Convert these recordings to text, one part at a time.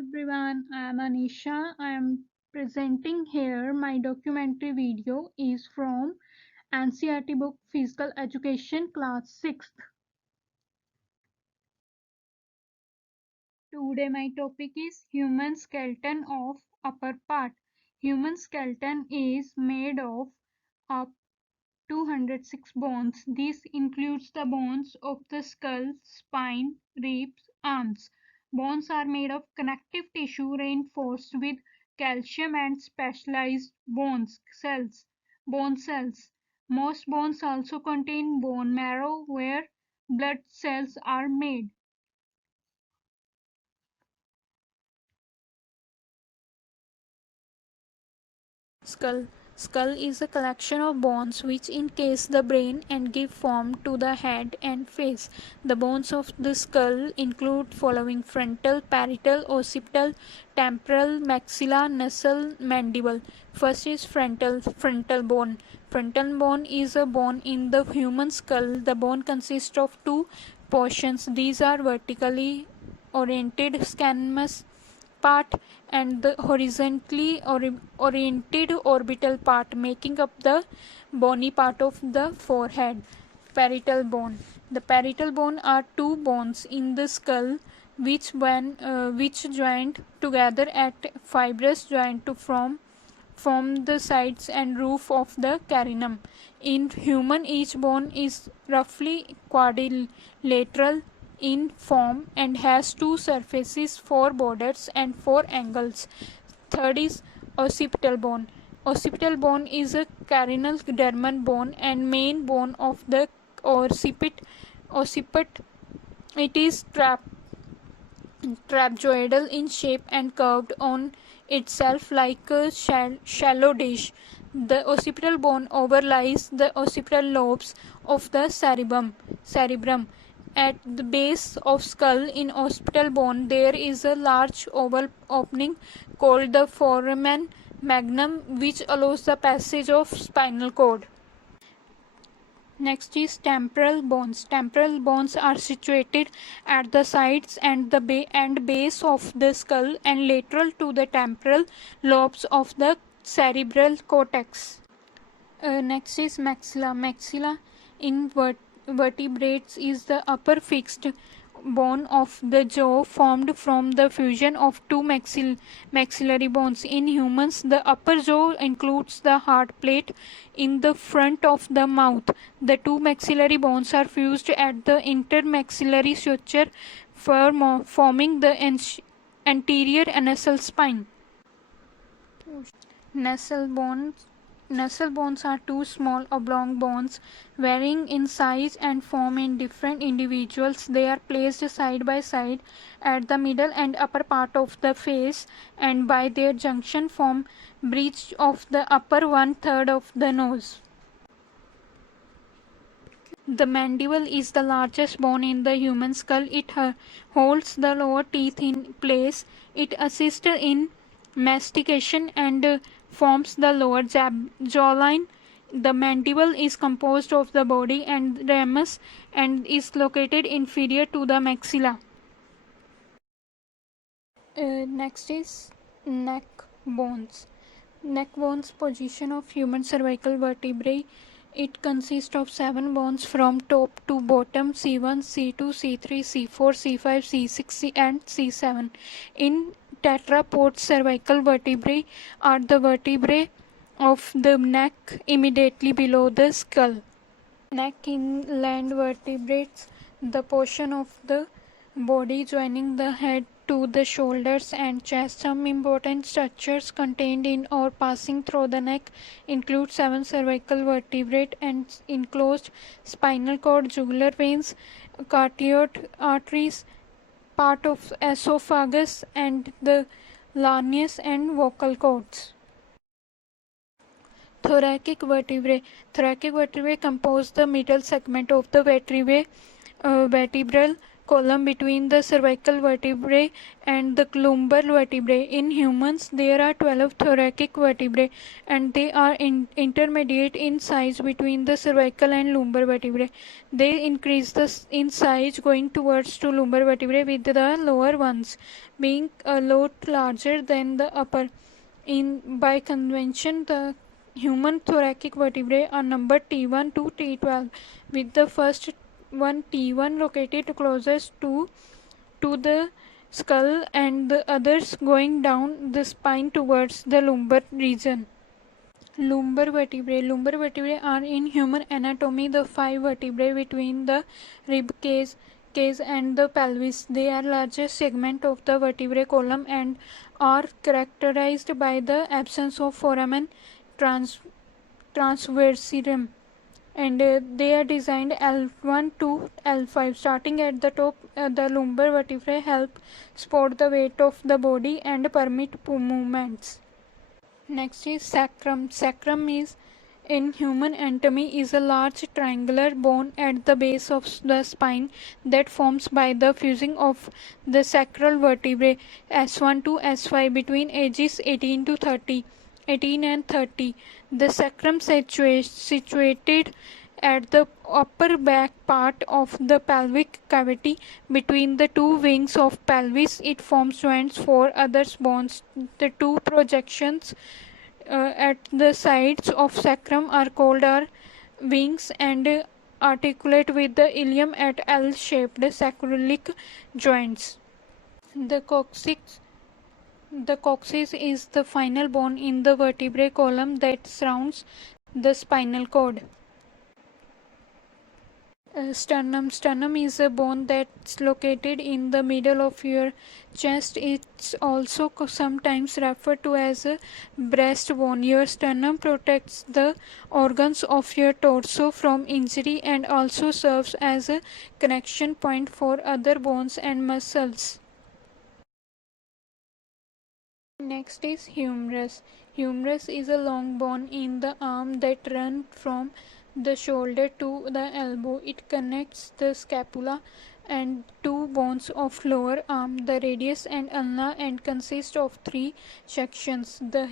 everyone, I am Anisha. I am presenting here my documentary video is from NCERT book Physical Education class 6th. Today my topic is human skeleton of upper part. Human skeleton is made of up 206 bones. This includes the bones of the skull, spine, ribs, arms. Bones are made of connective tissue reinforced with calcium and specialized bone cells. Most bones also contain bone marrow where blood cells are made. Skull. Skull is a collection of bones which encase the brain and give form to the head and face. The bones of the skull include following: frontal, parietal, occipital, temporal, maxilla, nasal, mandible. First is frontal bone. Frontal bone is a bone in the human skull. The bone consists of two portions. These are vertically oriented squamous part and the horizontally oriented orbital part making up the bony part of the forehead. Parietal bone. The parietal bone are two bones in the skull which joined together at fibrous joint to form the sides and roof of the carinum. In human, each bone is roughly quadrilateral in form and has two surfaces, four borders and four angles. Third is occipital bone. Occipital bone is a carinal dermal bone and main bone of the occiput. It is trapezoidal in shape and curved on itself like a shallow dish. The occipital bone overlies the occipital lobes of the cerebrum. At the base of skull in occipital bone there is a large oval opening called the foramen magnum which allows the passage of spinal cord. Next is temporal bones. Temporal bones are situated at the sides and the base of the skull and lateral to the temporal lobes of the cerebral cortex. Next is maxilla. Maxilla in vertebrates is the upper fixed bone of the jaw formed from the fusion of two maxillary bones. In humans, the upper jaw includes the heart plate in the front of the mouth. The two maxillary bones are fused at the intermaxillary suture forming the anterior nasal spine. Nasal bones are two small oblong bones varying in size and form in different individuals. They are placed side by side at the middle and upper part of the face and by their junction form bridge of the upper one-third of the nose. The mandible is the largest bone in the human skull. It holds the lower teeth in place. It assists in mastication and forms the lower jawline. The mandible is composed of the body and ramus and is located inferior to the maxilla. Next is neck bones. Neck bones position of human cervical vertebrae. It consists of 7 bones from top to bottom: C1, C2, C3, C4, C5, C6, and C7. In tetrapod cervical vertebrae are the vertebrae of the neck immediately below the skull. Neck inland vertebrates, the portion of the body joining the head to the shoulders and chest. Some important structures contained in or passing through the neck include 7 cervical vertebrae and enclosed spinal cord, jugular veins, carotid arteries, part of esophagus, and the larynx and vocal cords. Thoracic vertebrae. Thoracic vertebrae compose the middle segment of the vertebral column between the cervical vertebrae and the lumbar vertebrae. In humans, there are 12 thoracic vertebrae, and they are intermediate in size between the cervical and lumbar vertebrae. They increase in size going towards to lumbar vertebrae, with the lower ones being a lot larger than the upper. By convention, the human thoracic vertebrae are numbered T1 to T12, with the first one T1 located closest to the skull and the others going down the spine towards the lumbar region. Lumbar vertebrae. Lumbar vertebrae are in human anatomy the 5 vertebrae between the rib cage and the pelvis. They are largest segment of the vertebrae column and are characterized by the absence of foramen transversarum, and they are designed L1 to L5. Starting at the top, the lumbar vertebrae help support the weight of the body and permit movements. Next is sacrum. Sacrum is in human anatomy is a large triangular bone at the base of the spine that forms by the fusing of the sacral vertebrae S1 to S5 between ages 18 to 30. 18 and 30. The sacrum situated at the upper back part of the pelvic cavity between the two wings of pelvis. It forms joints for other bones. The two projections at the sides of sacrum are called our wings and articulate with the ilium at L-shaped sacroiliac joints. The coccyx is the final bone in the vertebrae column that surrounds the spinal cord. Sternum is a bone that's located in the middle of your chest. It's also sometimes referred to as a breastbone. Your sternum protects the organs of your torso from injury and also serves as a connection point for other bones and muscles. Next is humerus. Humerus is a long bone in the arm that runs from the shoulder to the elbow. It connects the scapula and two bones of lower arm, the radius and ulna, and consists of 3 sections. The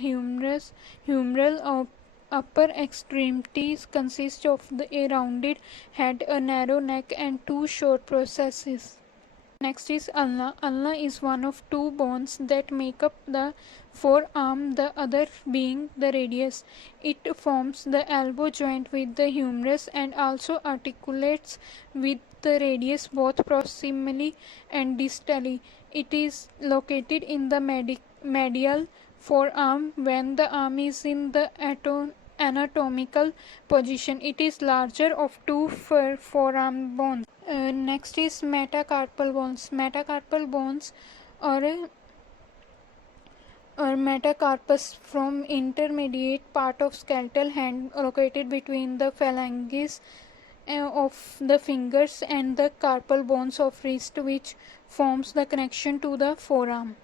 humeral upper extremities consist of a rounded head, a narrow neck, and 2 short processes. Next is ulna. Ulna is one of 2 bones that make up the forearm, the other being the radius. It forms the elbow joint with the humerus and also articulates with the radius both proximally and distally. It is located in the medial forearm when the arm is in the anatomical position. It is larger of 2 forearm bones. Next is metacarpal bones. Metacarpal bones or metacarpus from intermediate part of skeletal hand located between the phalanges of the fingers and the carpal bones of wrist, which forms the connection to the forearm.